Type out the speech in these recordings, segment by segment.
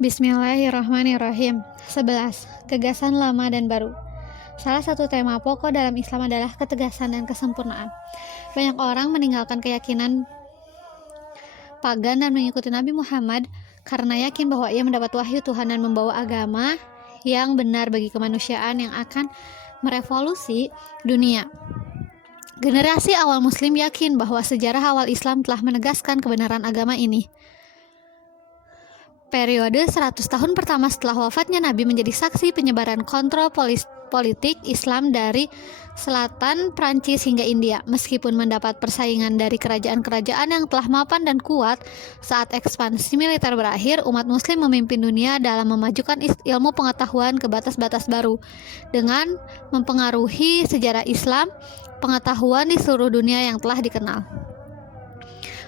Bismillahirrahmanirrahim. 11. Gagasan lama dan baru. Salah satu tema pokok dalam Islam adalah ketegasan dan kesempurnaan. Banyak orang meninggalkan keyakinan pagan dan mengikuti Nabi Muhammad karena yakin bahwa ia mendapat wahyu Tuhan dan membawa agama yang benar bagi kemanusiaan yang akan merevolusi dunia. Generasi awal Muslim yakin bahwa sejarah awal Islam telah menegaskan kebenaran agama ini. Periode 100 tahun pertama setelah wafatnya Nabi menjadi saksi penyebaran kontrol politik Islam dari selatan Prancis hingga India. Meskipun mendapat persaingan dari kerajaan-kerajaan yang telah mapan dan kuat, saat ekspansi militer berakhir, umat Muslim memimpin dunia dalam memajukan ilmu pengetahuan ke batas-batas baru. Dengan mempengaruhi sejarah Islam, pengetahuan di seluruh dunia yang telah dikenal.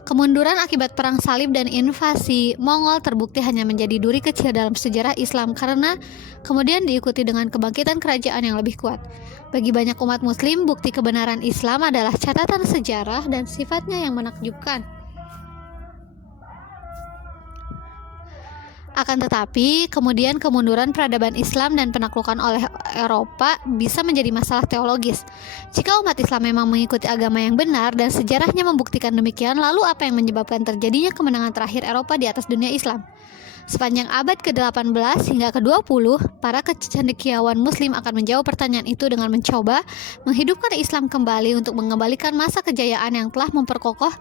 Kemunduran akibat perang salib dan invasi Mongol terbukti hanya menjadi duri kecil dalam sejarah Islam karena kemudian diikuti dengan kebangkitan kerajaan yang lebih kuat. Bagi banyak umat Muslim, bukti kebenaran Islam adalah catatan sejarah dan sifatnya yang menakjubkan. Akan tetapi, kemudian kemunduran peradaban Islam dan penaklukan oleh Eropa bisa menjadi masalah teologis. Jika umat Islam memang mengikuti agama yang benar dan sejarahnya membuktikan demikian, lalu apa yang menyebabkan terjadinya kemenangan terakhir Eropa di atas dunia Islam? Sepanjang abad ke-18 hingga ke-20, para cendekiawan Muslim akan menjawab pertanyaan itu dengan mencoba menghidupkan Islam kembali untuk mengembalikan masa kejayaan yang telah memperkokoh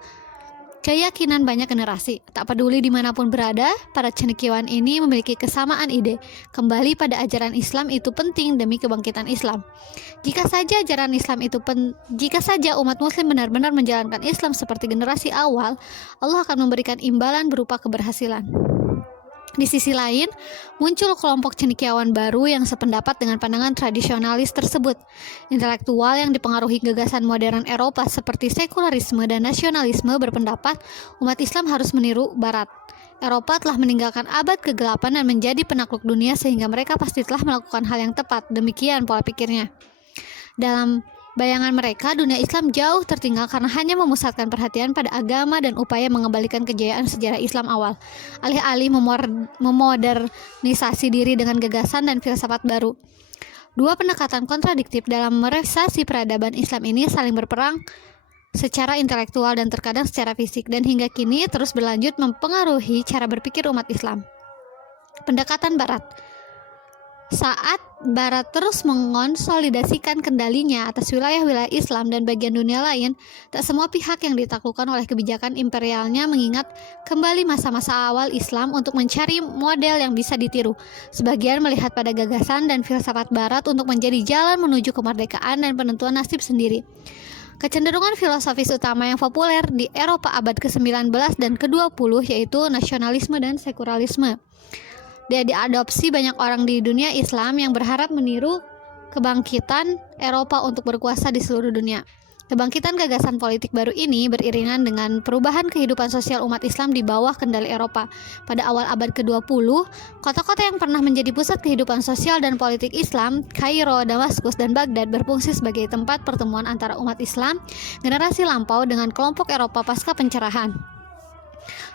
keyakinan banyak generasi. Tak peduli dimanapun berada, para cendekiawan ini memiliki kesamaan ide. Kembali pada ajaran Islam itu penting demi kebangkitan Islam. Jika saja umat Muslim benar-benar menjalankan Islam seperti generasi awal, Allah akan memberikan imbalan berupa keberhasilan. Di sisi lain, muncul kelompok cendekiawan baru yang sependapat dengan pandangan tradisionalis tersebut. Intelektual yang dipengaruhi gagasan modern Eropa seperti sekularisme dan nasionalisme berpendapat umat Islam harus meniru Barat. Eropa telah meninggalkan abad ke-8 dan menjadi penakluk dunia sehingga mereka pasti telah melakukan hal yang tepat. Demikian pola pikirnya. Dalam bayangan mereka, dunia Islam jauh tertinggal karena hanya memusatkan perhatian pada agama dan upaya mengembalikan kejayaan sejarah Islam awal, alih-alih memodernisasi diri dengan gagasan dan filsafat baru. Dua pendekatan kontradiktif dalam merevisasi peradaban Islam ini saling berperang secara intelektual dan terkadang secara fisik, dan hingga kini terus berlanjut mempengaruhi cara berpikir umat Islam. Pendekatan Barat. Saat Barat terus mengonsolidasikan kendalinya atas wilayah-wilayah Islam dan bagian dunia lain, tak semua pihak yang ditaklukkan oleh kebijakan imperialnya mengingat kembali masa-masa awal Islam untuk mencari model yang bisa ditiru. Sebagian melihat pada gagasan dan filsafat Barat untuk menjadi jalan menuju kemerdekaan dan penentuan nasib sendiri. Kecenderungan filosofis utama yang populer di Eropa abad ke-19 dan ke-20 yaitu nasionalisme dan sekularisme. Dia diadopsi banyak orang di dunia Islam yang berharap meniru kebangkitan Eropa untuk berkuasa di seluruh dunia. Kebangkitan gagasan politik baru ini beriringan dengan perubahan kehidupan sosial umat Islam di bawah kendali Eropa. Pada awal abad ke-20, kota-kota yang pernah menjadi pusat kehidupan sosial dan politik Islam, Kairo, Damaskus, dan Baghdad berfungsi sebagai tempat pertemuan antara umat Islam generasi lampau dengan kelompok Eropa pasca pencerahan.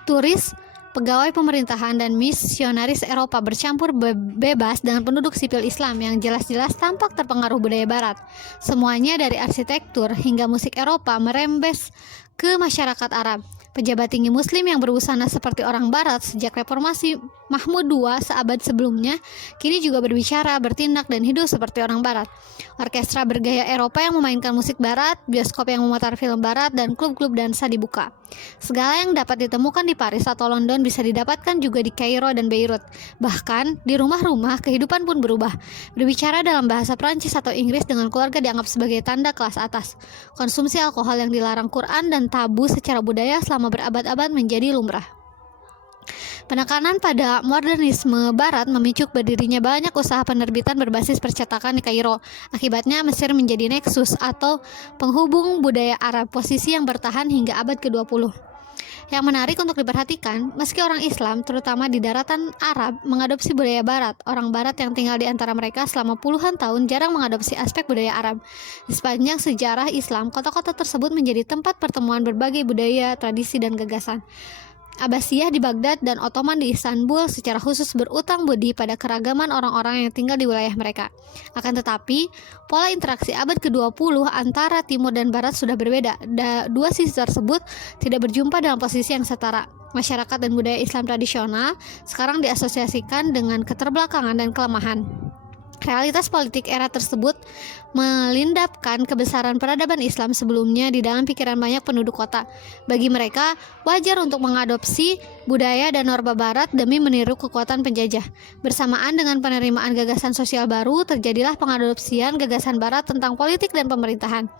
Turis, pegawai pemerintahan dan misionaris Eropa bercampur bebas dengan penduduk sipil Islam yang jelas-jelas tampak terpengaruh budaya Barat. Semuanya dari arsitektur hingga musik Eropa merembes ke masyarakat Arab. Pejabat tinggi Muslim yang berbusana seperti orang Barat sejak reformasi Mahmud II seabad sebelumnya, kini juga berbicara, bertindak, dan hidup seperti orang Barat. Orkestra bergaya Eropa yang memainkan musik Barat, bioskop yang memutar film Barat, dan klub-klub dansa dibuka. Segala yang dapat ditemukan di Paris atau London bisa didapatkan juga di Kairo dan Beirut. Bahkan, di rumah-rumah, kehidupan pun berubah. Berbicara dalam bahasa Prancis atau Inggris dengan keluarga dianggap sebagai tanda kelas atas. Konsumsi alkohol yang dilarang Quran dan tabu secara budaya selama berabad-abad menjadi lumrah. Penekanan pada modernisme Barat memicu berdirinya banyak usaha penerbitan berbasis percetakan di Kairo. Akibatnya Mesir menjadi neksus atau penghubung budaya Arab, posisi yang bertahan hingga abad ke-20. Yang menarik untuk diperhatikan, meski orang Islam, terutama di daratan Arab, mengadopsi budaya Barat, orang Barat yang tinggal di antara mereka selama puluhan tahun jarang mengadopsi aspek budaya Arab. Di sepanjang sejarah Islam, kota-kota tersebut menjadi tempat pertemuan berbagai budaya, tradisi, dan gagasan. Abbasiyah di Baghdad dan Ottoman di Istanbul secara khusus berutang budi pada keragaman orang-orang yang tinggal di wilayah mereka. Akan tetapi, pola interaksi abad ke-20 antara Timur dan Barat sudah berbeda. Dua sisi tersebut tidak berjumpa dalam posisi yang setara. Masyarakat dan budaya Islam tradisional sekarang diasosiasikan dengan keterbelakangan dan kelemahan. Realitas politik era tersebut melindapkan kebesaran peradaban Islam sebelumnya di dalam pikiran banyak penduduk kota. Bagi mereka, wajar untuk mengadopsi budaya dan norma Barat demi meniru kekuatan penjajah. Bersamaan dengan penerimaan gagasan sosial baru, terjadilah pengadopsian gagasan Barat tentang politik dan pemerintahan.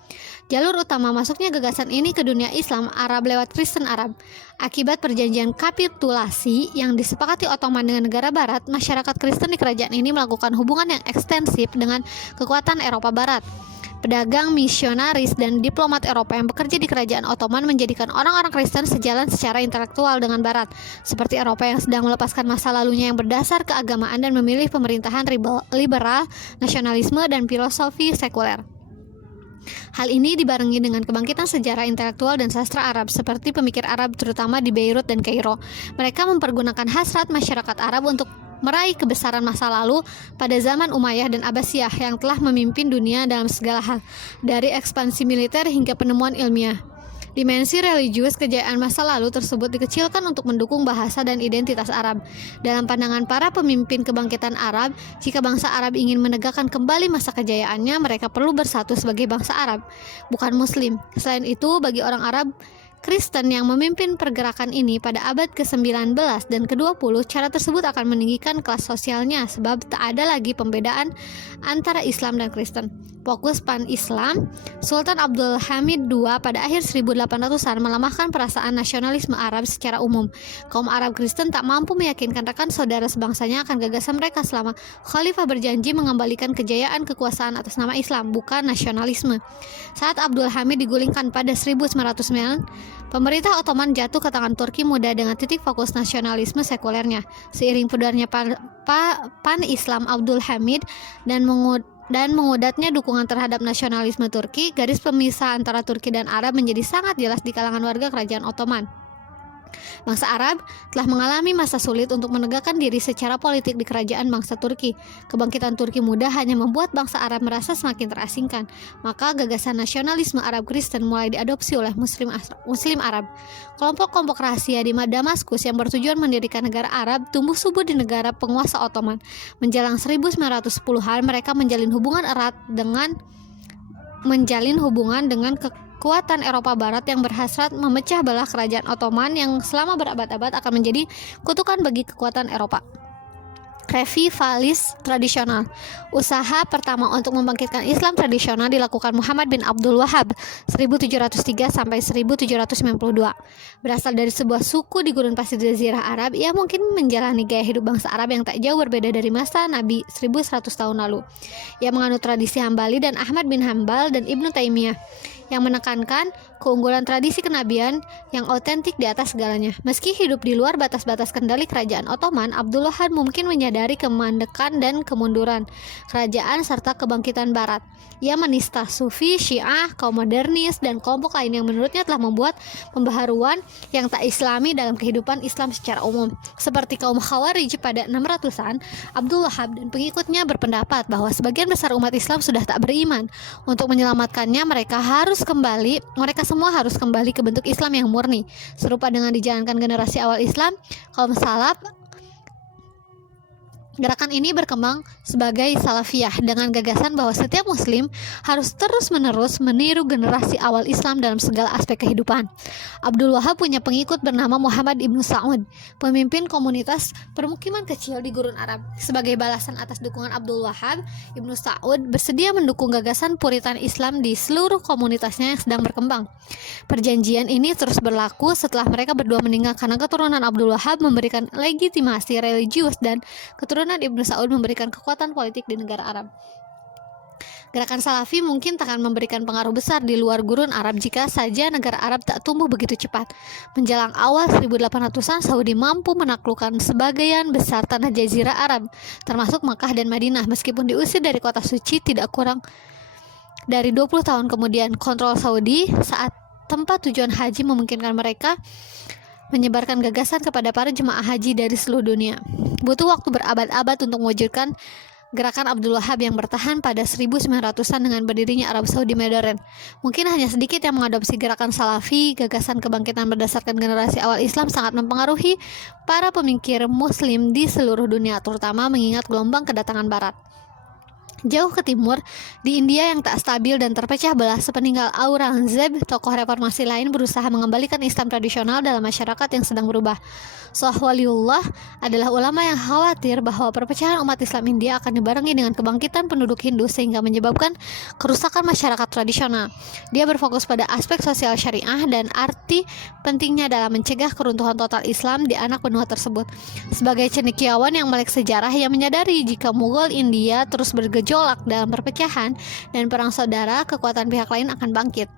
Jalur utama masuknya gagasan ini ke dunia Islam Arab lewat Kristen Arab. Akibat perjanjian kapitulasi yang disepakati Ottoman dengan negara Barat, masyarakat Kristen di kerajaan ini melakukan hubungan yang ekstensif dengan kekuatan Eropa Barat. Pedagang, misionaris, dan diplomat Eropa yang bekerja di kerajaan Ottoman menjadikan orang-orang Kristen sejalan secara intelektual dengan Barat, seperti Eropa yang sedang melepaskan masa lalunya yang berdasar keagamaan dan memilih pemerintahan liberal, nasionalisme, dan filosofi sekuler. Hal ini dibarengi dengan kebangkitan sejarah intelektual dan sastra Arab seperti pemikir Arab terutama di Beirut dan Kairo. Mereka mempergunakan hasrat masyarakat Arab untuk meraih kebesaran masa lalu pada zaman Umayyah dan Abbasiyah yang telah memimpin dunia dalam segala hal, dari ekspansi militer hingga penemuan ilmiah. Dimensi religius kejayaan masa lalu tersebut dikecilkan untuk mendukung bahasa dan identitas Arab. Dalam pandangan para pemimpin kebangkitan Arab, jika bangsa Arab ingin menegakkan kembali masa kejayaannya, mereka perlu bersatu sebagai bangsa Arab, bukan Muslim. Selain itu, bagi orang Arab Kristen yang memimpin pergerakan ini pada abad ke-19 dan ke-20, cara tersebut akan meninggikan kelas sosialnya sebab tak ada lagi pembedaan antara Islam dan Kristen. Fokus pan-Islam, Sultan Abdul Hamid II pada akhir 1800-an melemahkan perasaan nasionalisme Arab secara umum. Kaum Arab Kristen tak mampu meyakinkan rekan saudara sebangsanya akan gagasan mereka selama Khalifah berjanji mengembalikan kejayaan kekuasaan atas nama Islam, bukan nasionalisme. Saat Abdul Hamid digulingkan pada 1909, pemerintah Ottoman jatuh ke tangan Turki muda dengan titik fokus nasionalisme sekulernya. Seiring pudarnya pan-Islam Abdul Hamid dan mengudatnya dukungan terhadap nasionalisme Turki, garis pemisah antara Turki dan Arab menjadi sangat jelas di kalangan warga kerajaan Ottoman. Bangsa Arab telah mengalami masa sulit untuk menegakkan diri secara politik di kerajaan bangsa Turki. Kebangkitan Turki muda hanya membuat bangsa Arab merasa semakin terasingkan. Maka gagasan nasionalisme Arab Kristen mulai diadopsi oleh Muslim Arab. Kelompok-kelompok rahasia di Damaskus yang bertujuan mendirikan negara Arab tumbuh subur di negara penguasa Ottoman. Menjelang 1910-an mereka menjalin hubungan erat dengan kekuatan Eropa Barat yang berhasrat memecah belah kerajaan Ottoman yang selama berabad-abad akan menjadi kutukan bagi kekuatan Eropa. Revivalis tradisional. Usaha pertama untuk membangkitkan Islam tradisional dilakukan Muhammad bin Abdul Wahhab 1703 sampai 1792. Berasal dari sebuah suku di gurun pasir Jazirah Arab, ia mungkin menjalani gaya hidup bangsa Arab yang tak jauh berbeda dari masa Nabi 1100 tahun lalu. Ia menganut tradisi Hambali dan Ahmad bin Hambal dan Ibnu Taimiyah yang menekankan keunggulan tradisi kenabian yang otentik di atas segalanya. Meski hidup di luar batas-batas kendali kerajaan Ottoman, Abdul Wahhab mungkin menyadari kemandekan dan kemunduran kerajaan serta kebangkitan Barat. Ia menista Sufi, Syiah, kaum modernis, dan kelompok lain yang menurutnya telah membuat pembaharuan yang tak islami dalam kehidupan Islam secara umum. Seperti kaum Khawarij pada 600-an, Abdul Wahhab dan pengikutnya berpendapat bahwa sebagian besar umat Islam sudah tak beriman. Untuk menyelamatkannya, mereka semua harus kembali ke bentuk Islam yang murni. Serupa dengan dijalankan generasi awal Islam, kaum salaf, gerakan ini berkembang sebagai Salafiyah dengan gagasan bahwa setiap muslim harus terus-menerus meniru generasi awal Islam dalam segala aspek kehidupan. Abdul Wahhab punya pengikut bernama Muhammad ibnu Sa'ud, pemimpin komunitas permukiman kecil di Gurun Arab. Sebagai balasan atas dukungan Abdul Wahhab, Ibnu Sa'ud bersedia mendukung gagasan Puritan Islam di seluruh komunitasnya yang sedang berkembang. Perjanjian ini terus berlaku setelah mereka berdua meninggal karena keturunan Abdul Wahhab memberikan legitimasi religius dan keturunan Ibnu Sa'ud memberikan kekuatan politik di negara Arab. Gerakan Salafi mungkin tak akan memberikan pengaruh besar di luar gurun Arab jika saja negara Arab tak tumbuh begitu cepat. Menjelang awal 1800-an, Saudi mampu menaklukkan sebagian besar tanah Jazirah Arab, termasuk Makkah dan Madinah. Meskipun diusir dari kota suci, tidak kurang dari 20 tahun kemudian, kontrol Saudi saat tempat tujuan haji memungkinkan mereka menyebarkan gagasan kepada para jemaah haji dari seluruh dunia. Butuh waktu berabad-abad untuk mewujudkan gerakan Abdul Wahab yang bertahan pada 1900-an dengan berdirinya Arab Saudi modern. Mungkin hanya sedikit yang mengadopsi gerakan Salafi. Gagasan kebangkitan berdasarkan generasi awal Islam sangat mempengaruhi para pemikir Muslim di seluruh dunia, terutama mengingat gelombang kedatangan Barat. Jauh ke timur, di India yang tak stabil dan terpecah belah sepeninggal Aurangzeb, tokoh reformasi lain berusaha mengembalikan Islam tradisional dalam masyarakat yang sedang berubah. Shah Waliullah adalah ulama yang khawatir bahwa perpecahan umat Islam India akan dibarengi dengan kebangkitan penduduk Hindu sehingga menyebabkan kerusakan masyarakat tradisional. Dia berfokus pada aspek sosial syariah dan arti pentingnya dalam mencegah keruntuhan total Islam di anak benua tersebut. Sebagai cendekiawan yang melek sejarah, ia menyadari jika Mughal India terus bergejolak dalam perpecahan dan perang saudara, kekuatan pihak lain akan bangkit.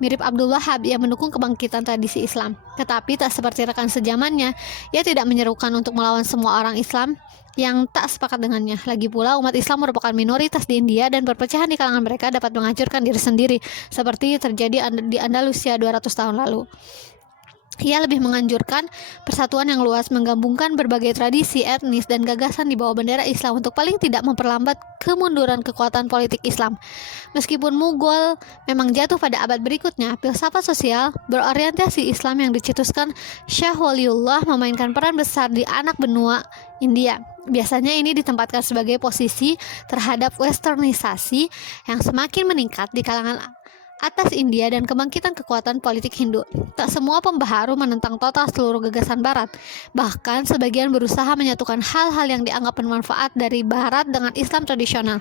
Mirip Abdul Wahab, ia mendukung kebangkitan tradisi Islam. Tetapi tak seperti rekan sejamannya, ia tidak menyerukan untuk melawan semua orang Islam yang tak sepakat dengannya. Lagi pula, umat Islam merupakan minoritas di India dan perpecahan di kalangan mereka dapat menghancurkan diri sendiri, seperti terjadi di Andalusia 200 tahun lalu. Ia lebih menganjurkan persatuan yang luas, menggabungkan berbagai tradisi, etnis, dan gagasan di bawah bendera Islam untuk paling tidak memperlambat kemunduran kekuatan politik Islam. Meskipun Mughal memang jatuh pada abad berikutnya, filsafat sosial berorientasi Islam yang dicetuskan Shah Waliullah memainkan peran besar di anak benua India. Biasanya ini ditempatkan sebagai posisi terhadap westernisasi yang semakin meningkat di kalangan atas India dan kebangkitan kekuatan politik Hindu. Tak semua pembaharu menentang total seluruh gagasan Barat. Bahkan sebagian berusaha menyatukan hal-hal yang dianggap bermanfaat dari Barat dengan Islam tradisional.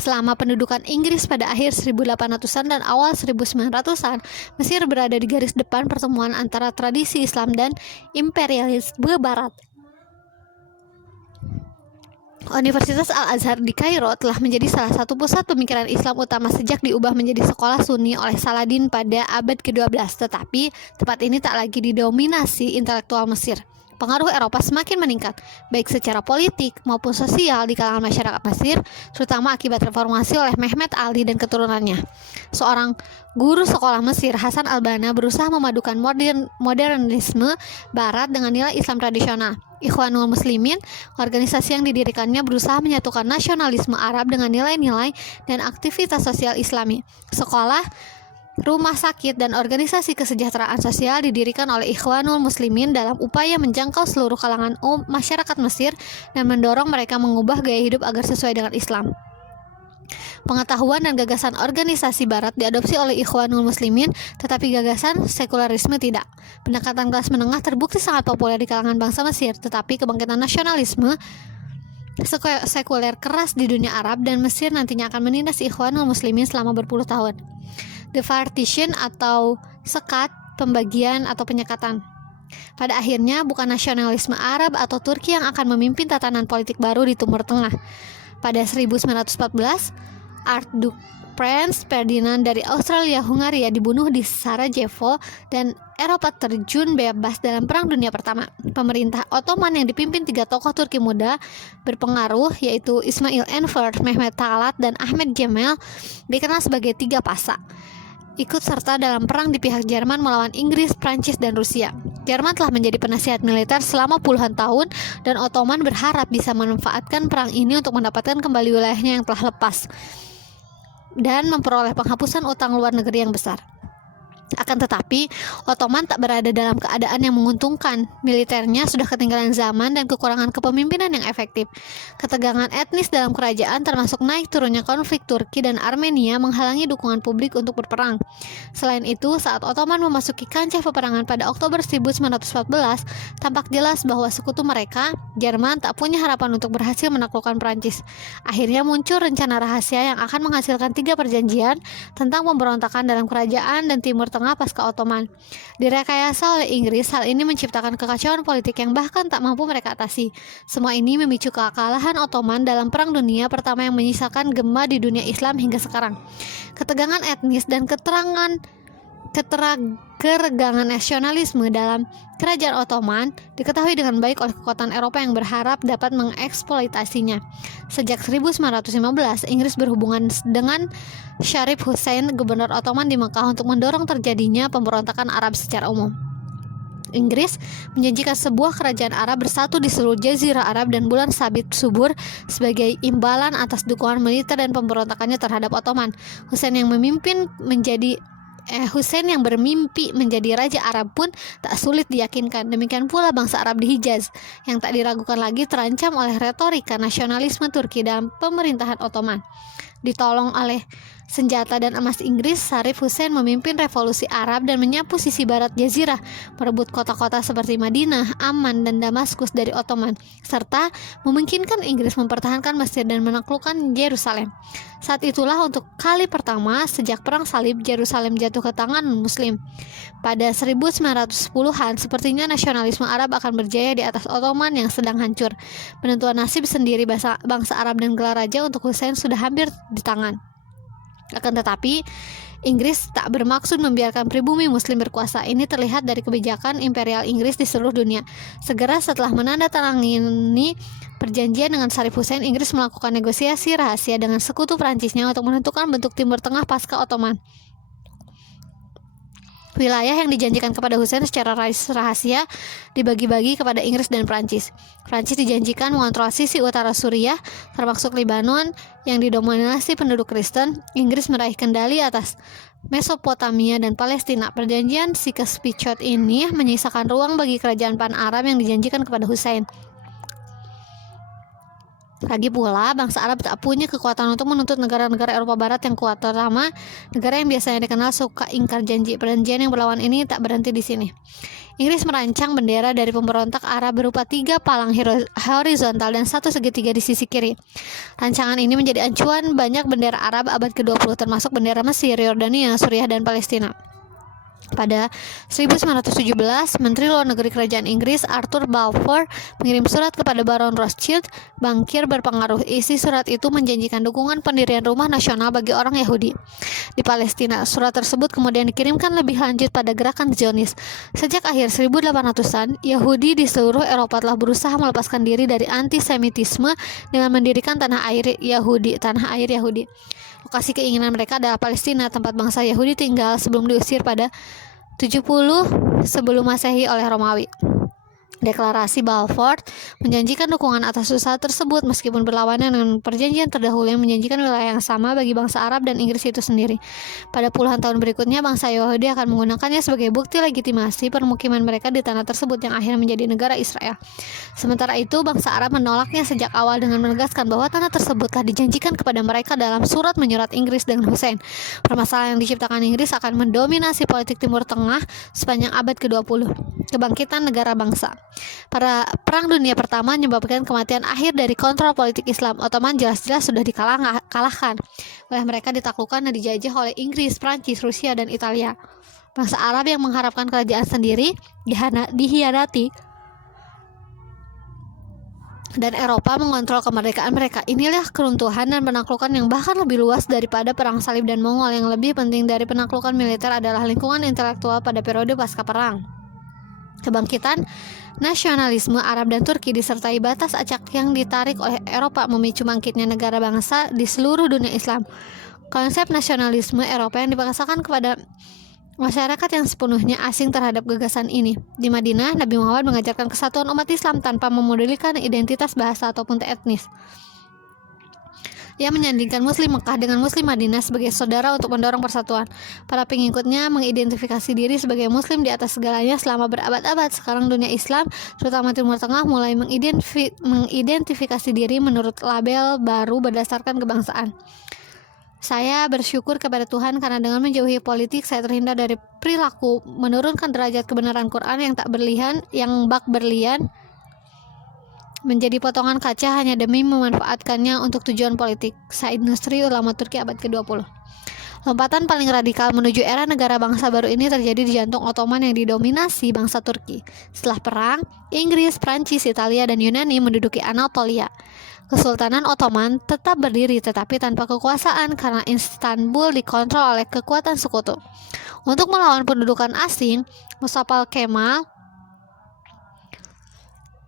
Selama pendudukan Inggris pada akhir 1800-an dan awal 1900-an, Mesir berada di garis depan pertemuan antara tradisi Islam dan imperialisme Barat. Universitas Al-Azhar di Kairo telah menjadi salah satu pusat pemikiran Islam utama sejak diubah menjadi sekolah Sunni oleh Saladin pada abad ke-12. Tetapi tempat ini tak lagi didominasi intelektual Mesir. Pengaruh Eropa semakin meningkat, baik secara politik maupun sosial di kalangan masyarakat Mesir, terutama akibat reformasi oleh Mehmet Ali dan keturunannya. Seorang guru sekolah Mesir, Hasan al-Banna, berusaha memadukan modernisme Barat dengan nilai Islam tradisional. Ikhwanul Muslimin, organisasi yang didirikannya, berusaha menyatukan nasionalisme Arab dengan nilai-nilai dan aktivitas sosial Islami. Sekolah, rumah sakit, dan organisasi kesejahteraan sosial didirikan oleh Ikhwanul Muslimin dalam upaya menjangkau seluruh kalangan masyarakat Mesir dan mendorong mereka mengubah gaya hidup agar sesuai dengan Islam. Pengetahuan dan gagasan organisasi Barat diadopsi oleh Ikhwanul Muslimin, tetapi gagasan sekularisme tidak. Pendekatan kelas menengah terbukti sangat populer di kalangan bangsa Mesir, tetapi kebangkitan nasionalisme sekuler keras di dunia Arab dan Mesir nantinya akan menindas Ikhwanul Muslimin selama berpuluh tahun. The Partition atau sekat, pembagian atau penyekatan. Pada akhirnya bukan nasionalisme Arab atau Turki yang akan memimpin tatanan politik baru di Timur Tengah. Pada 1914, Archduke Prince Ferdinand dari Austria-Hungaria dibunuh di Sarajevo dan Eropa terjun bebas dalam Perang Dunia Pertama. Pemerintah Ottoman yang dipimpin 3 tokoh Turki muda berpengaruh, yaitu Ismail Enver, Mehmet Talat, dan Ahmed Cemal, dikenal sebagai 3 Pasha, ikut serta dalam perang di pihak Jerman melawan Inggris, Prancis, dan Rusia. Jerman telah menjadi penasihat militer selama puluhan tahun dan Ottoman berharap bisa memanfaatkan perang ini untuk mendapatkan kembali wilayahnya yang telah lepas dan memperoleh penghapusan utang luar negeri yang besar. Akan tetapi, Ottoman tak berada dalam keadaan yang menguntungkan. Militernya sudah ketinggalan zaman dan kekurangan kepemimpinan yang efektif. Ketegangan etnis dalam kerajaan, termasuk naik turunnya konflik Turki dan Armenia, menghalangi dukungan publik untuk berperang. Selain itu, saat Ottoman memasuki kancah peperangan pada Oktober 1914, tampak jelas bahwa sekutu mereka, Jerman, tak punya harapan untuk berhasil menaklukkan Prancis. Akhirnya muncul rencana rahasia yang akan menghasilkan 3 perjanjian tentang pemberontakan dalam kerajaan dan Timur Tengah pasca Ottoman. Direkayasa oleh Inggris, hal ini menciptakan kekacauan politik yang bahkan tak mampu mereka atasi. Semua ini memicu kekalahan Ottoman dalam Perang Dunia Pertama yang menyisakan gema di dunia Islam hingga sekarang. Ketegangan etnis dan ketegangan nasionalisme dalam kerajaan Ottoman diketahui dengan baik oleh kekuatan Eropa yang berharap dapat mengeksploitasinya. Sejak 1915, Inggris berhubungan dengan Sharif Hussein, gubernur Ottoman di Mekah, untuk mendorong terjadinya pemberontakan Arab secara umum. Inggris menjanjikan sebuah kerajaan Arab bersatu di seluruh Jazirah Arab dan bulan sabit subur sebagai imbalan atas dukungan militer dan pemberontakannya terhadap Ottoman. Hussein yang bermimpi menjadi Raja Arab pun tak sulit diyakinkan. Demikian pula bangsa Arab di Hijaz yang tak diragukan lagi terancam oleh retorika nasionalisme Turki dalam pemerintahan Ottoman. Ditolong oleh senjata dan emas Inggris, Sarif Hussein memimpin revolusi Arab dan menyapu sisi barat Jazirah, merebut kota-kota seperti Madinah, Amman, dan Damaskus dari Ottoman, serta memungkinkan Inggris mempertahankan Mesir dan menaklukkan Yerusalem. Saat itulah untuk kali pertama sejak Perang Salib, Yerusalem jatuh ke tangan Muslim. Pada 1910-an, sepertinya nasionalisme Arab akan berjaya di atas Ottoman yang sedang hancur. Penentuan nasib sendiri bangsa Arab dan gelar raja untuk Hussein sudah hampir di tangan. Akan tetapi, Inggris tak bermaksud membiarkan pribumi Muslim berkuasa. Ini terlihat dari kebijakan imperial Inggris di seluruh dunia. Segera setelah menandatangani perjanjian dengan Sarif Hussein, Inggris melakukan negosiasi rahasia dengan sekutu Prancisnya untuk menentukan bentuk Timur Tengah pasca Ottoman. Wilayah yang dijanjikan kepada Hussein secara rahasia dibagi-bagi kepada Inggris dan Prancis. Prancis dijanjikan mengontrol sisi utara Suriah, termasuk Lebanon yang didominasi penduduk Kristen. Inggris meraih kendali atas Mesopotamia dan Palestina. Perjanjian Sykes-Picot ini menyisakan ruang bagi kerajaan Pan-Arab yang dijanjikan kepada Hussein. Lagi pula, bangsa Arab tak punya kekuatan untuk menuntut negara-negara Eropa Barat yang kuat, terutama negara yang biasanya dikenal suka ingkar janji. Perjanjian yang berlawan ini tak berhenti di sini. Inggris merancang bendera dari pemberontak Arab berupa 3 palang horizontal dan 1 segitiga di sisi kiri. Rancangan ini menjadi acuan banyak bendera Arab abad ke-20, termasuk bendera Mesir, Yordania, Suriah, dan Palestina. Pada 1917, Menteri Luar Negeri Kerajaan Inggris Arthur Balfour mengirim surat kepada Baron Rothschild, bankir berpengaruh. Isi surat itu menjanjikan dukungan pendirian rumah nasional bagi orang Yahudi di Palestina. Surat tersebut kemudian dikirimkan lebih lanjut pada gerakan Zionis. Sejak akhir 1800-an, Yahudi di seluruh Eropa telah berusaha melepaskan diri dari antisemitisme dengan mendirikan tanah air Yahudi. Lokasi keinginan mereka adalah Palestina, tempat bangsa Yahudi tinggal sebelum diusir pada 70 sebelum Masehi oleh Romawi. Deklarasi Balfour menjanjikan dukungan atas usaha tersebut meskipun berlawanan dengan perjanjian terdahulu yang menjanjikan wilayah yang sama bagi bangsa Arab dan Inggris itu sendiri. Pada puluhan tahun berikutnya, bangsa Yahudi akan menggunakannya sebagai bukti legitimasi permukiman mereka di tanah tersebut yang akhirnya menjadi negara Israel. Sementara itu, bangsa Arab menolaknya sejak awal dengan menegaskan bahwa tanah tersebut telah dijanjikan kepada mereka dalam surat menyurat Inggris dengan Hussein. Permasalahan yang diciptakan Inggris akan mendominasi politik Timur Tengah sepanjang abad ke-20. Kebangkitan negara bangsa. Pada Perang Dunia Pertama menyebabkan kematian akhir dari kontrol politik Islam. Ottoman jelas-jelas sudah dikalahkan. Oleh mereka ditaklukkan dan dijajah oleh Inggris, Prancis, Rusia, dan Italia. Bangsa Arab yang mengharapkan kerajaan sendiri dihianati dan Eropa mengontrol kemerdekaan mereka. Inilah keruntuhan dan penaklukan yang bahkan lebih luas daripada Perang Salib dan Mongol. Yang lebih penting dari penaklukan militer adalah lingkungan intelektual pada periode pasca perang. Kebangkitan nasionalisme Arab dan Turki disertai batas acak yang ditarik oleh Eropa memicu bangkitnya negara bangsa di seluruh dunia Islam. Konsep nasionalisme Eropa yang dipaksakan kepada masyarakat yang sepenuhnya asing terhadap gagasan ini. Di Madinah, Nabi Muhammad mengajarkan kesatuan umat Islam tanpa memodeliskan identitas bahasa ataupun etnis. Ia menyandingkan Muslim Mekah dengan Muslim Madinah sebagai saudara untuk mendorong persatuan. Para pengikutnya mengidentifikasi diri sebagai Muslim di atas segalanya selama berabad-abad. Sekarang dunia Islam, terutama Timur Tengah, mulai mengidentifikasi diri menurut label baru berdasarkan kebangsaan. Saya bersyukur kepada Tuhan karena dengan menjauhi politik, saya terhindar dari perilaku menurunkan derajat kebenaran Quran yang bak berlian menjadi potongan kaca hanya demi memanfaatkannya untuk tujuan politik. Said Nusri, ulama Turki abad ke-20. Lompatan paling radikal menuju era negara bangsa baru ini terjadi di jantung Ottoman yang didominasi bangsa Turki. Setelah perang, Inggris, Prancis, Italia, dan Yunani menduduki Anatolia. Kesultanan Ottoman tetap berdiri tetapi tanpa kekuasaan karena Istanbul dikontrol oleh kekuatan sekutu. Untuk melawan pendudukan asing, Mustafa Kemal,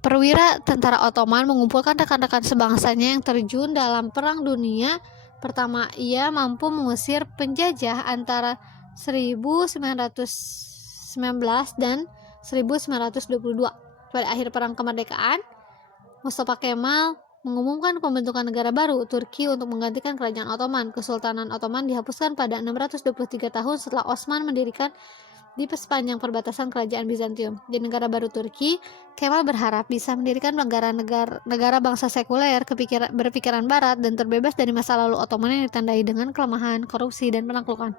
perwira tentara Ottoman, mengumpulkan rekan-rekan sebangsanya yang terjun dalam Perang Dunia Pertama. Ia mampu mengusir penjajah antara 1919 dan 1922. Pada akhir perang kemerdekaan, Mustafa Kemal mengumumkan pembentukan negara baru, Turki, untuk menggantikan kerajaan Ottoman. Kesultanan Ottoman dihapuskan pada 623 tahun setelah Osman mendirikan di sepanjang perbatasan kerajaan Bizantium. Di negara baru Turki, Kemal berharap bisa mendirikan negara bangsa sekuler, berpikiran barat, dan terbebas dari masa lalu Ottoman yang ditandai dengan kelemahan, korupsi, dan penaklukan.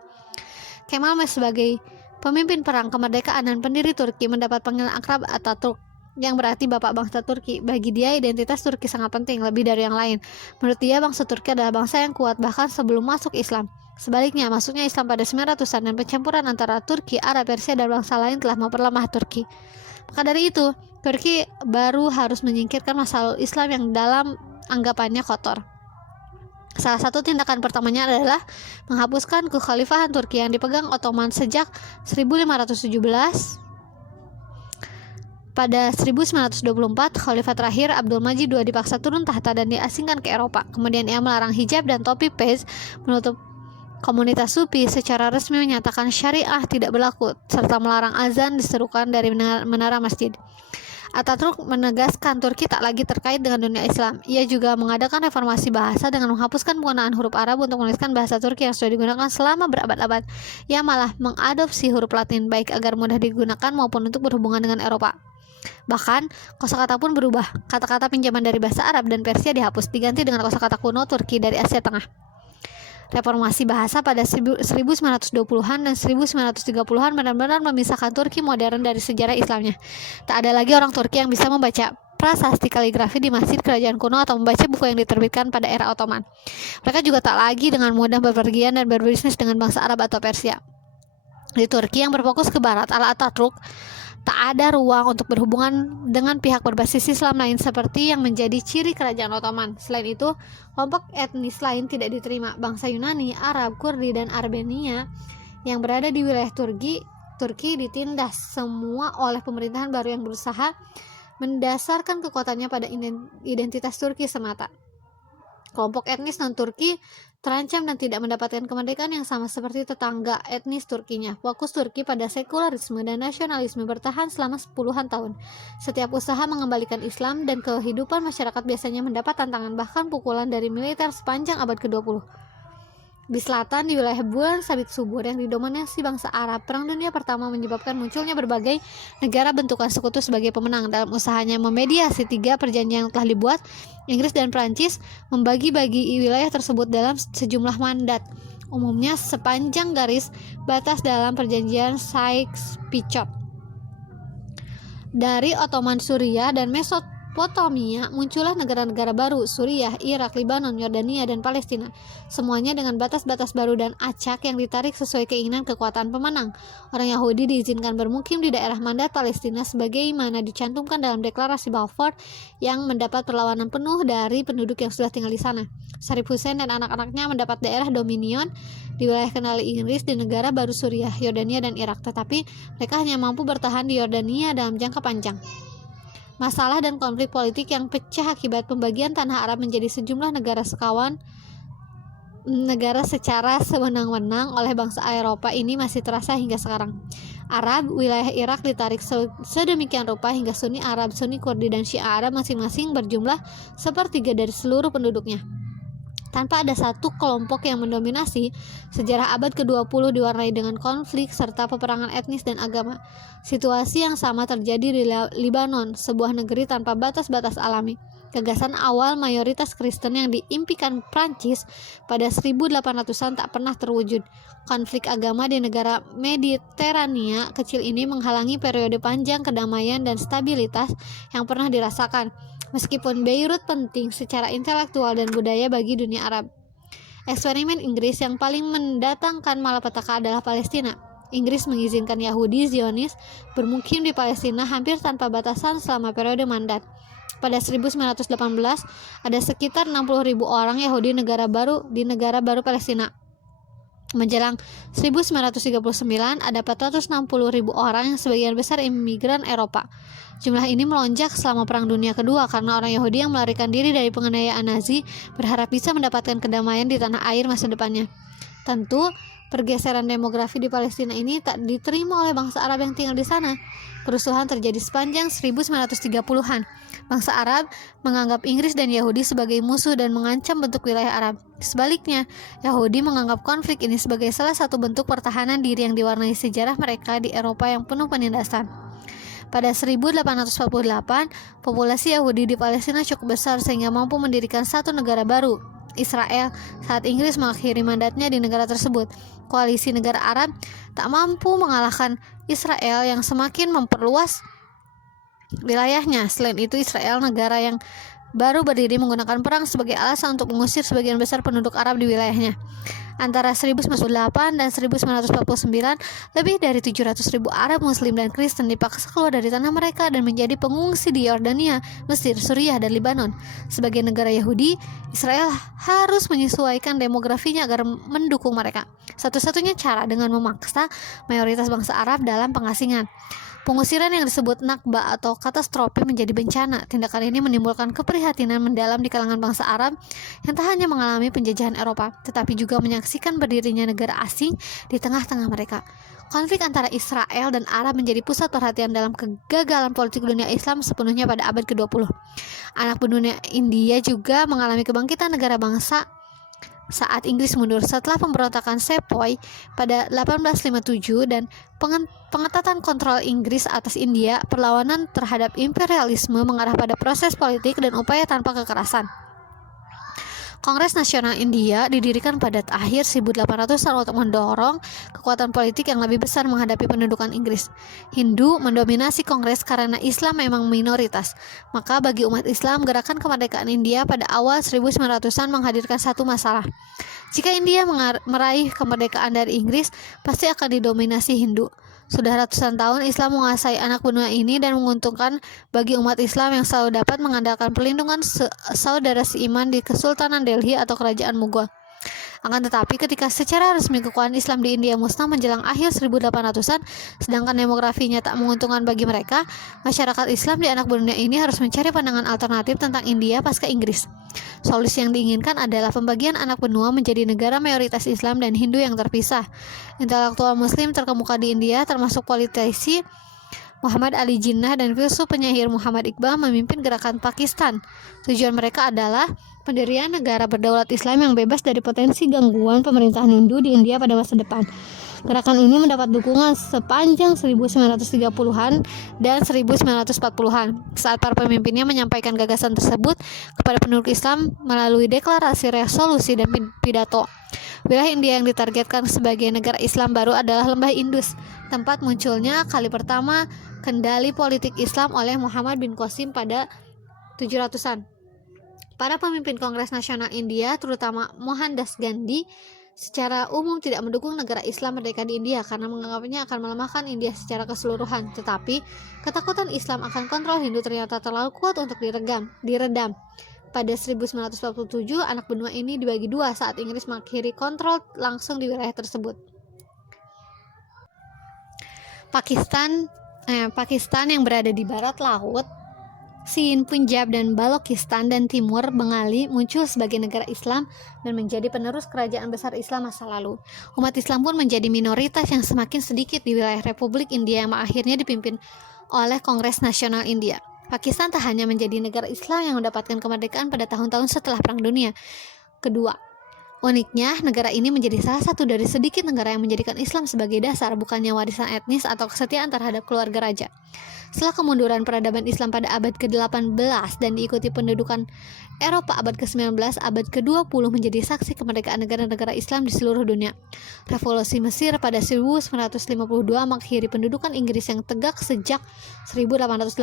Kemal sebagai pemimpin perang kemerdekaan dan pendiri Turki mendapat panggilan akrab Atatürk, yang berarti bapak bangsa Turki. Bagi dia, identitas Turki sangat penting, lebih dari yang lain. Menurut dia, bangsa Turki adalah bangsa yang kuat bahkan sebelum masuk Islam. Sebaliknya, masuknya Islam pada 900-an dan pencampuran antara Turki, Arab, Persia, dan bangsa lain telah memperlemah Turki. Maka dari itu, Turki baru harus menyingkirkan masa lalu Islam yang dalam anggapannya kotor. Salah satu tindakan pertamanya adalah menghapuskan kekhalifahan Turki yang dipegang Ottoman sejak 1517. Pada 1924, Khalifah terakhir Abdul Majid II dipaksa turun tahta dan diasingkan ke Eropa. Kemudian ia melarang hijab dan topi pez, menutup komunitas Sufi, secara resmi menyatakan syariah tidak berlaku, serta melarang azan diserukan dari menara masjid. Atatürk menegaskan Turki tak lagi terkait dengan dunia Islam. Ia juga mengadakan reformasi bahasa dengan menghapuskan penggunaan huruf Arab untuk menuliskan bahasa Turki yang sudah digunakan selama berabad-abad. Ia malah mengadopsi huruf Latin, baik agar mudah digunakan maupun untuk berhubungan dengan Eropa. Bahkan, kosakata pun berubah. Kata-kata pinjaman dari bahasa Arab dan Persia dihapus, diganti dengan kosakata kuno Turki dari Asia Tengah. Reformasi bahasa pada 1920-an dan 1930-an benar-benar memisahkan Turki modern dari sejarah Islamnya. Tak ada lagi orang Turki yang bisa membaca prasasti kaligrafi di masjid kerajaan kuno atau membaca buku yang diterbitkan pada era Ottoman. Mereka juga tak lagi dengan mudah bepergian dan berbisnis dengan bangsa Arab atau Persia. Di Turki yang berfokus ke barat ala Atatürk, tak ada ruang untuk berhubungan dengan pihak berbasis Islam lain seperti yang menjadi ciri kerajaan Ottoman. Selain itu, kelompok etnis lain tidak diterima. Bangsa Yunani, Arab, Kurdi, dan Armenia yang berada di wilayah Turki ditindas semua oleh pemerintahan baru yang berusaha mendasarkan kekuatannya pada identitas Turki semata. Kelompok etnis non-Turki terancam dan tidak mendapatkan kemerdekaan yang sama seperti tetangga etnis Turkinya. Fokus Turki pada sekularisme dan nasionalisme bertahan selama puluhan tahun. Setiap usaha mengembalikan Islam dan kehidupan masyarakat biasanya mendapat tantangan, bahkan pukulan dari militer sepanjang abad ke-20. Di selatan, di wilayah Bulan Sabit Subur yang didominasi bangsa Arab, Perang Dunia Pertama menyebabkan munculnya berbagai negara bentukan sekutu sebagai pemenang. Dalam usahanya memediasi 3 perjanjian yang telah dibuat, Inggris dan Prancis membagi-bagi wilayah tersebut dalam sejumlah mandat, umumnya sepanjang garis batas dalam perjanjian Sykes-Picot. Dari Ottoman, Suriah, dan Mesopotamia muncullah negara-negara baru: Suriah, Irak, Libanon, Yordania, dan Palestina. Semuanya dengan batas-batas baru dan acak yang ditarik sesuai keinginan kekuatan pemenang. Orang Yahudi diizinkan bermukim di daerah mandat Palestina sebagaimana dicantumkan dalam deklarasi Balfour yang mendapat perlawanan penuh dari penduduk yang sudah tinggal di sana. Saddam Hussein dan anak-anaknya mendapat daerah dominion di wilayah kendali Inggris di negara baru Suriah, Yordania, dan Irak, tetapi mereka hanya mampu bertahan di Yordania dalam jangka panjang. Masalah dan konflik politik yang pecah akibat pembagian tanah Arab menjadi sejumlah negara secara sewenang-wenang oleh bangsa Eropa ini masih terasa hingga sekarang. Arab, wilayah Irak ditarik sedemikian rupa hingga Sunni Arab, Sunni Kurdi, dan Syiah Arab masing-masing berjumlah 1/3 dari seluruh penduduknya. Tanpa ada satu kelompok yang mendominasi, sejarah abad ke-20 diwarnai dengan konflik serta peperangan etnis dan agama. Situasi yang sama terjadi di Libanon, sebuah negeri tanpa batas-batas alami. Gagasan awal mayoritas Kristen yang diimpikan Prancis pada 1800-an tak pernah terwujud. Konflik agama di negara Mediterania kecil ini menghalangi periode panjang kedamaian dan stabilitas yang pernah dirasakan. Meskipun Beirut penting secara intelektual dan budaya bagi dunia Arab. Eksperimen Inggris yang paling mendatangkan malapetaka adalah Palestina. Inggris mengizinkan Yahudi Zionis bermukim di Palestina hampir tanpa batasan selama periode mandat. Pada 1918, ada sekitar 60.000 orang Yahudi di negara baru Palestina. Menjelang 1939, ada 460.000 orang yang sebagian besar imigran Eropa. Jumlah ini melonjak selama Perang Dunia Kedua karena orang Yahudi yang melarikan diri dari penganiayaan Nazi berharap bisa mendapatkan kedamaian di tanah air masa depannya. Tentu, Pergeseran demografi di Palestina ini tak diterima oleh bangsa Arab yang tinggal di sana. Kerusuhan terjadi sepanjang 1930-an. Bangsa Arab menganggap Inggris dan Yahudi sebagai musuh dan mengancam bentuk wilayah Arab. Sebaliknya, Yahudi menganggap konflik ini sebagai salah satu bentuk pertahanan diri yang diwarnai sejarah mereka di Eropa yang penuh penindasan. Pada 1848, populasi Yahudi di Palestina cukup besar sehingga mampu mendirikan satu negara baru, Israel. Saat Inggris mengakhiri mandatnya di negara tersebut, koalisi negara Arab tak mampu mengalahkan Israel yang semakin memperluas wilayahnya. Selain itu, Israel, negara yang baru berdiri, menggunakan perang sebagai alasan untuk mengusir sebagian besar penduduk Arab di wilayahnya. Antara 1948 dan 1949, lebih dari 700.000 Arab, Muslim, dan Kristen dipaksa keluar dari tanah mereka dan menjadi pengungsi di Yordania, Mesir, Suriah, dan Lebanon. Sebagai negara Yahudi, Israel harus menyesuaikan demografinya agar mendukung mereka. Satu-satunya cara dengan memaksa mayoritas bangsa Arab dalam pengasingan. Pengusiran yang disebut Nakba atau katastrofi menjadi bencana. Tindakan ini menimbulkan keprihatinan mendalam di kalangan bangsa Arab yang tak hanya mengalami penjajahan Eropa, tetapi juga menyaksikan berdirinya negara asing di tengah-tengah mereka. Konflik antara Israel dan Arab menjadi pusat perhatian dalam kegagalan politik dunia Islam sepenuhnya pada abad ke-20. Anak benua India juga mengalami kebangkitan negara bangsa saat Inggris mundur setelah pemberontakan Sepoy pada 1857 dan pengetatan kontrol Inggris atas India. Perlawanan terhadap imperialisme mengarah pada proses politik dan upaya tanpa kekerasan. Kongres Nasional India didirikan pada akhir 1800-an untuk mendorong kekuatan politik yang lebih besar menghadapi pendudukan Inggris. Hindu mendominasi Kongres karena Islam memang minoritas. Maka bagi umat Islam, gerakan kemerdekaan India pada awal 1900-an menghadirkan satu masalah. Jika India meraih kemerdekaan dari Inggris, pasti akan didominasi Hindu. Sudah ratusan tahun Islam menguasai anak benua ini dan menguntungkan bagi umat Islam yang selalu dapat mengandalkan perlindungan saudara seiman di Kesultanan Delhi atau Kerajaan Mughal. Akan tetapi ketika secara resmi kekuatan Islam di India musnah menjelang akhir 1800-an, sedangkan demografinya tak menguntungkan bagi mereka, masyarakat Islam di anak benua ini harus mencari pandangan alternatif tentang India pasca Inggris. Solusi yang diinginkan adalah pembagian anak benua menjadi negara mayoritas Islam dan Hindu yang terpisah. Intelektual Muslim terkemuka di India, termasuk politisi Muhammad Ali Jinnah dan filsuf penyair Muhammad Iqbal, memimpin gerakan Pakistan. Tujuan mereka adalah pendirian negara berdaulat Islam yang bebas dari potensi gangguan pemerintahan Hindu di India pada masa depan. Gerakan ini mendapat dukungan sepanjang 1930-an dan 1940-an saat para pemimpinnya menyampaikan gagasan tersebut kepada penduduk Islam melalui deklarasi, resolusi, dan pidato. Wilayah India yang ditargetkan sebagai negara Islam baru adalah Lembah Indus, tempat munculnya kali pertama kendali politik Islam oleh Muhammad bin Qasim pada 700-an. Para pemimpin Kongres Nasional India, terutama Mohandas Gandhi, secara umum tidak mendukung negara Islam merdeka di India karena menganggapnya akan melemahkan India secara keseluruhan. Tetapi ketakutan Islam akan kontrol Hindu ternyata terlalu kuat untuk diredam. Pada 1947, anak benua ini dibagi dua saat Inggris mengakhiri kontrol langsung di wilayah tersebut. Pakistan yang berada di barat laut, Sind, Punjab, dan Balochistan dan Timur Bengali muncul sebagai negara Islam dan menjadi penerus kerajaan besar Islam masa lalu. Umat Islam pun menjadi minoritas yang semakin sedikit di wilayah Republik India yang akhirnya dipimpin oleh Kongres Nasional India. Pakistan tak hanya menjadi negara Islam yang mendapatkan kemerdekaan pada tahun-tahun setelah Perang Dunia Kedua. Uniknya, negara ini menjadi salah satu dari sedikit negara yang menjadikan Islam sebagai dasar, bukannya warisan etnis atau kesetiaan terhadap keluarga raja. Setelah kemunduran peradaban Islam pada abad ke-18 dan diikuti pendudukan Eropa abad ke-19, abad ke-20 menjadi saksi kemerdekaan negara-negara Islam di seluruh dunia. Revolusi Mesir pada 1952 mengakhiri pendudukan Inggris yang tegak sejak 1882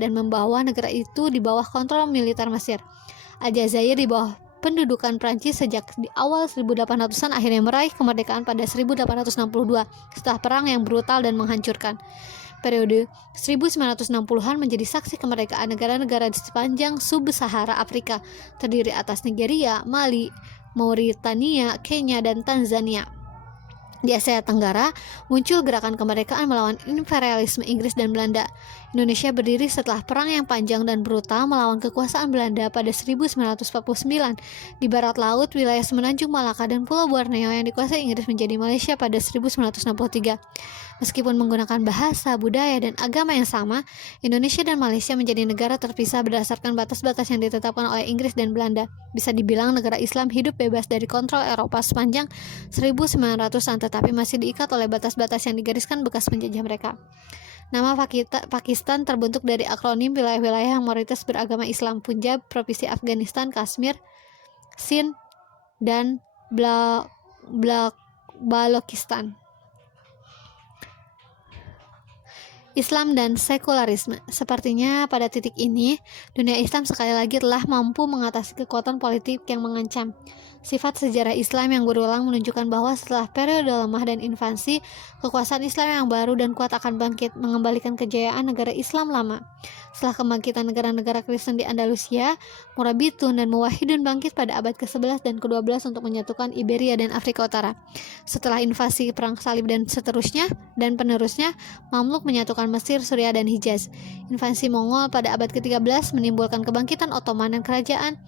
dan membawa negara itu di bawah kontrol militer Mesir. Aljazair di bawah pendudukan Prancis sejak di awal 1800-an akhirnya meraih kemerdekaan pada 1862 setelah perang yang brutal dan menghancurkan. Periode 1960-an menjadi saksi kemerdekaan negara-negara di sepanjang sub-Sahara Afrika, terdiri atas Nigeria, Mali, Mauritania, Kenya, dan Tanzania. Di Asia Tenggara, muncul gerakan kemerdekaan melawan imperialisme Inggris dan Belanda. Indonesia berdiri setelah perang yang panjang dan brutal melawan kekuasaan Belanda pada 1949. Di barat laut, wilayah Semenanjung Malaka dan Pulau Borneo yang dikuasai Inggris menjadi Malaysia pada 1963. Meskipun menggunakan bahasa, budaya, dan agama yang sama, Indonesia dan Malaysia menjadi negara terpisah berdasarkan batas-batas yang ditetapkan oleh Inggris dan Belanda. Bisa dibilang negara Islam hidup bebas dari kontrol Eropa sepanjang 1900-an, tetapi masih diikat oleh batas-batas yang digariskan bekas penjajah mereka. Nama Pakistan terbentuk dari akronim wilayah-wilayah yang mayoritas beragama Islam: Punjab, Provinsi Afghanistan, Kashmir, Sindh, dan Balochistan. Islam dan sekularisme. Sepertinya pada titik ini, dunia Islam sekali lagi telah mampu mengatasi kekuatan politik yang mengancam. Sifat sejarah Islam yang berulang menunjukkan bahwa setelah periode lemah dan invasi, kekuasaan Islam yang baru dan kuat akan bangkit, mengembalikan kejayaan negara Islam lama. Setelah kebangkitan negara-negara Kristen di Andalusia, Murabitun dan Muwahhidun bangkit pada abad ke-11 dan ke-12 untuk menyatukan Iberia dan Afrika Utara. Setelah invasi, perang salib dan seterusnya dan penerusnya, Mamluk menyatukan Mesir, Suriah, dan Hijaz. Invasi Mongol pada abad ke-13 menimbulkan kebangkitan Ottoman dan kerajaan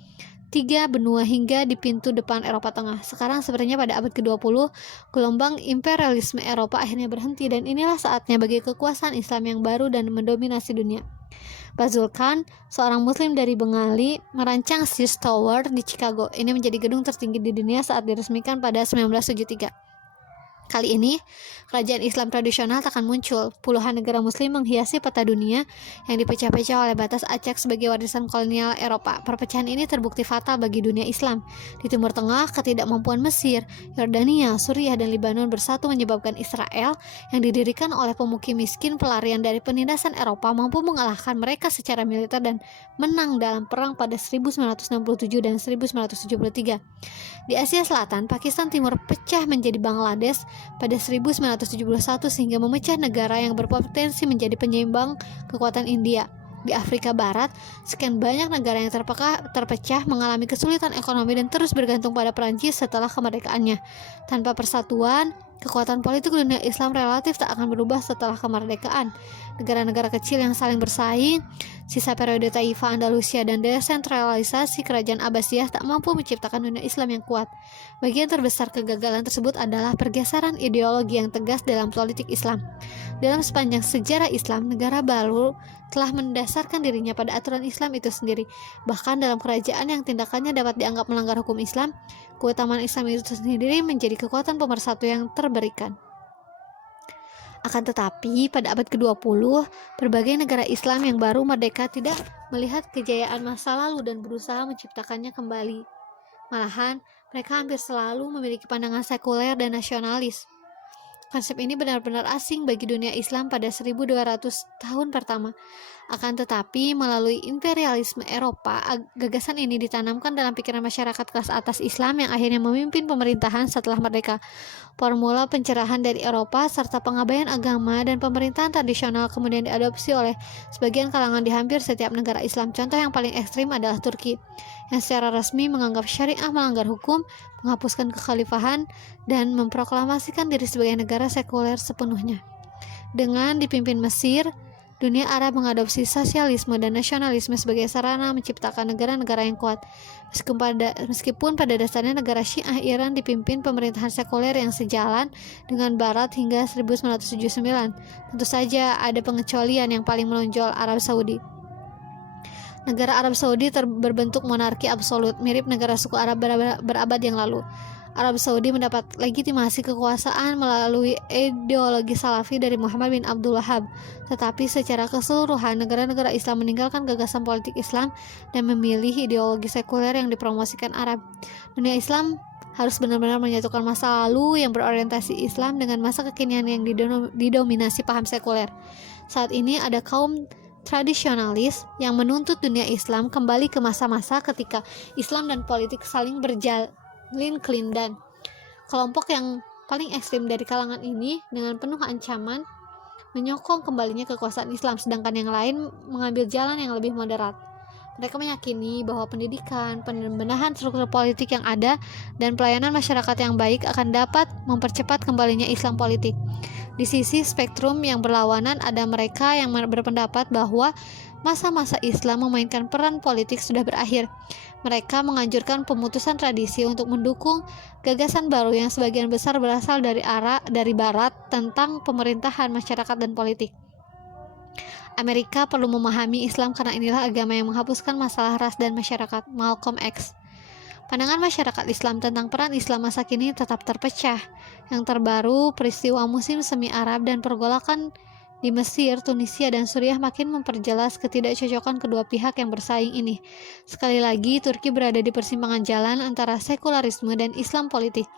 tiga benua hingga di pintu depan Eropa Tengah. Sekarang sebenarnya pada abad ke-20, gelombang imperialisme Eropa akhirnya berhenti dan inilah saatnya bagi kekuasaan Islam yang baru dan mendominasi dunia. Fazlul Khan, seorang muslim dari Bengali, merancang Sears Tower di Chicago. Ini menjadi gedung tertinggi di dunia saat diresmikan pada 1973. Kali ini, kerajaan Islam tradisional takkan muncul. Puluhan negara muslim menghiasi peta dunia yang dipecah-pecah oleh batas acak sebagai warisan kolonial Eropa. Perpecahan ini terbukti fatal bagi dunia Islam. Di Timur Tengah, ketidakmampuan Mesir, Yordania, Suriah, dan Lebanon bersatu menyebabkan Israel yang didirikan oleh pemukim miskin pelarian dari penindasan Eropa mampu mengalahkan mereka secara militer dan menang dalam perang pada 1967 dan 1973. Di Asia Selatan, Pakistan Timur pecah menjadi Bangladesh pada 1971 sehingga memecah negara yang berpotensi menjadi penyeimbang kekuatan India. Di Afrika Barat, sekian banyak negara yang terpecah mengalami kesulitan ekonomi dan terus bergantung pada Perancis setelah kemerdekaannya. Tanpa persatuan, kekuatan politik dunia Islam relatif tak akan berubah setelah kemerdekaan. Negara-negara kecil yang saling bersaing, sisa periode Taifah Andalusia, dan desentralisasi kerajaan Abbasiyah tak mampu menciptakan dunia Islam yang kuat. Bagian terbesar kegagalan tersebut adalah pergeseran ideologi yang tegas dalam politik Islam. Dalam sepanjang sejarah Islam, negara baru telah mendasarkan dirinya pada aturan Islam itu sendiri. Bahkan dalam kerajaan yang tindakannya dapat dianggap melanggar hukum Islam, keutamaan Islam itu sendiri menjadi kekuatan pemersatu yang terberikan. Akan tetapi, pada abad ke-20, berbagai negara Islam yang baru merdeka tidak melihat kejayaan masa lalu dan berusaha menciptakannya kembali. Malahan, mereka hampir selalu memiliki pandangan sekuler dan nasionalis. Konsep ini benar-benar asing bagi dunia Islam pada 1200 tahun pertama. Akan tetapi, melalui imperialisme Eropa, gagasan ini ditanamkan dalam pikiran masyarakat kelas atas Islam yang akhirnya memimpin pemerintahan setelah merdeka. Formula pencerahan dari Eropa serta pengabaian agama dan pemerintahan tradisional kemudian diadopsi oleh sebagian kalangan di hampir setiap negara Islam. Contoh yang paling ekstrim adalah Turki, yang secara resmi menganggap syariah melanggar hukum, menghapuskan kekhalifahan, dan memproklamasikan diri sebagai negara sekuler sepenuhnya. Dengan dipimpin Mesir, dunia Arab mengadopsi sosialisme dan nasionalisme sebagai sarana menciptakan negara-negara yang kuat. Meskipun pada dasarnya negara Syiah Iran dipimpin pemerintahan sekuler yang sejalan dengan Barat hingga 1979. Tentu saja ada pengecualian, yang paling menonjol Arab Saudi. Negara Arab Saudi berbentuk monarki absolut, mirip negara suku Arab berabad yang lalu. Arab Saudi mendapat legitimasi kekuasaan melalui ideologi Salafi dari Muhammad bin Abdul Wahhab. Tetapi secara keseluruhan, negara-negara Islam meninggalkan gagasan politik Islam dan memilih ideologi sekuler yang dipromosikan Arab. Dunia Islam harus benar-benar menyatukan masa lalu yang berorientasi Islam dengan masa kekinian yang didominasi paham sekuler. Saat ini ada kaum tradisionalis yang menuntut dunia Islam kembali ke masa-masa ketika Islam dan politik saling berjalin kelindan. Kelompok yang paling ekstrim dari kalangan ini dengan penuh ancaman menyokong kembalinya kekuasaan Islam, sedangkan yang lain mengambil jalan yang lebih moderat. Mereka meyakini bahwa pendidikan, pembenahan struktur politik yang ada, dan pelayanan masyarakat yang baik akan dapat mempercepat kembalinya Islam politik. Di sisi spektrum yang berlawanan ada mereka yang berpendapat bahwa masa-masa Islam memainkan peran politik sudah berakhir. Mereka menganjurkan pemutusan tradisi untuk mendukung gagasan baru yang sebagian besar berasal dari barat tentang pemerintahan, masyarakat, dan politik. Amerika perlu memahami Islam karena inilah agama yang menghapuskan masalah ras dan masyarakat. Malcolm X. Pandangan masyarakat Islam tentang peran Islam masa kini tetap terpecah. Yang terbaru, peristiwa musim semi Arab dan pergolakan di Mesir, Tunisia, dan Suriah makin memperjelas ketidakcocokan kedua pihak yang bersaing ini. Sekali lagi, Turki berada di persimpangan jalan antara sekularisme dan Islam politik.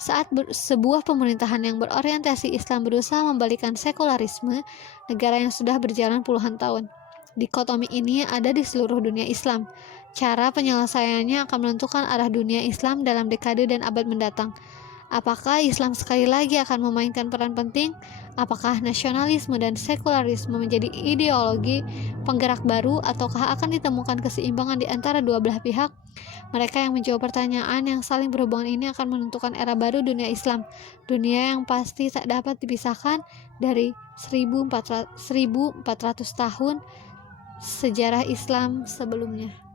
Saat sebuah pemerintahan yang berorientasi Islam berusaha membalikan sekularisme, negara yang sudah berjalan puluhan tahun. Dikotomi ini ada di seluruh dunia Islam. Cara penyelesaiannya akan menentukan arah dunia Islam dalam dekade dan abad mendatang. Apakah Islam sekali lagi akan memainkan peran penting? Apakah nasionalisme dan sekularisme menjadi ideologi penggerak baru, ataukah akan ditemukan keseimbangan di antara dua belah pihak? Mereka yang menjawab pertanyaan yang saling berhubungan ini akan menentukan era baru dunia Islam, dunia yang pasti tak dapat dipisahkan dari 1400 tahun sejarah Islam sebelumnya.